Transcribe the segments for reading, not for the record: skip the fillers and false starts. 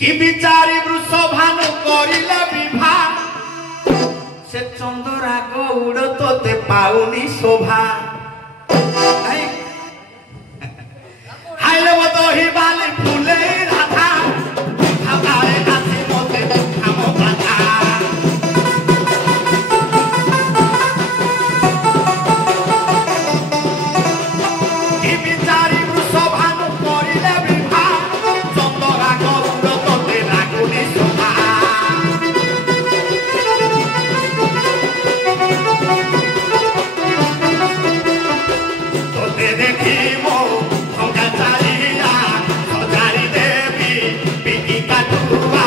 कि बिचारी वृषभानु करिले विभा से चंदरा गौड़ तोते पाउनी शोभा हाइले दही बाली फुले राधा हमारे नाची मोते खामो बाधा कि बिचारी वृषभानु करिले विभा चंदरा गौड़ तोते लाଗୁনি शोभा तोते देखी मो भंगा चारिया सजारी देवी पिकी काटुआ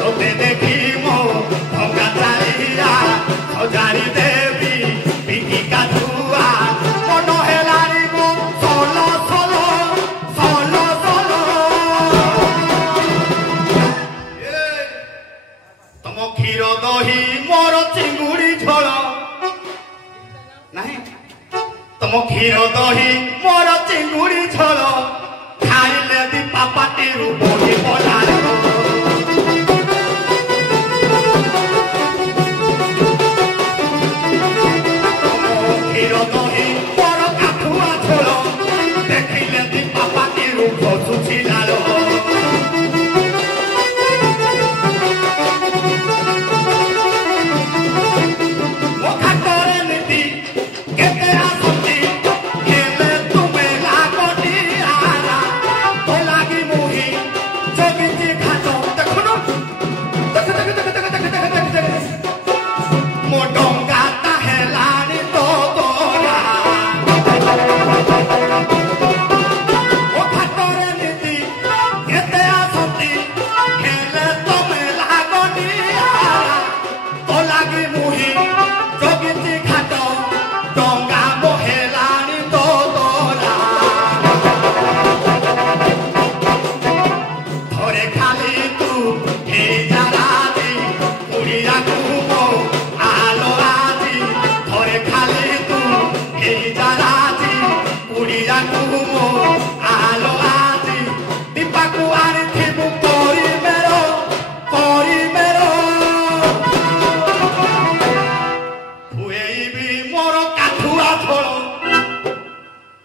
तोते देखी मो भंगा चारिया सजारी देवी पिकी काटुआ मनो हेलारी मो सोलो सोलो सोलो सोलो तम क्षीर दही मोर चिंगुड़ी झोल नहीं तम क्षीर दही मोर चिंगुड़ी झोल खाइले दीपा पाटिरू बही पलार क्षीर दही मोर काठुआ झोल देखिले दीपा पाटिरू घसुची लाल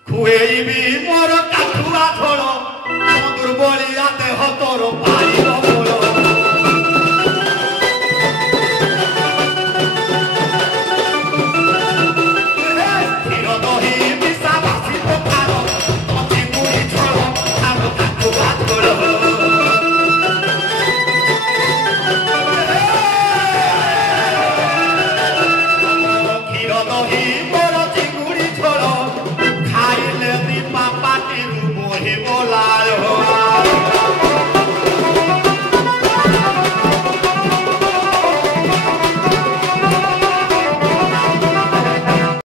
खुएबी मोर काठुआ थोड़ो दुर्बलिया देह तोर पाइब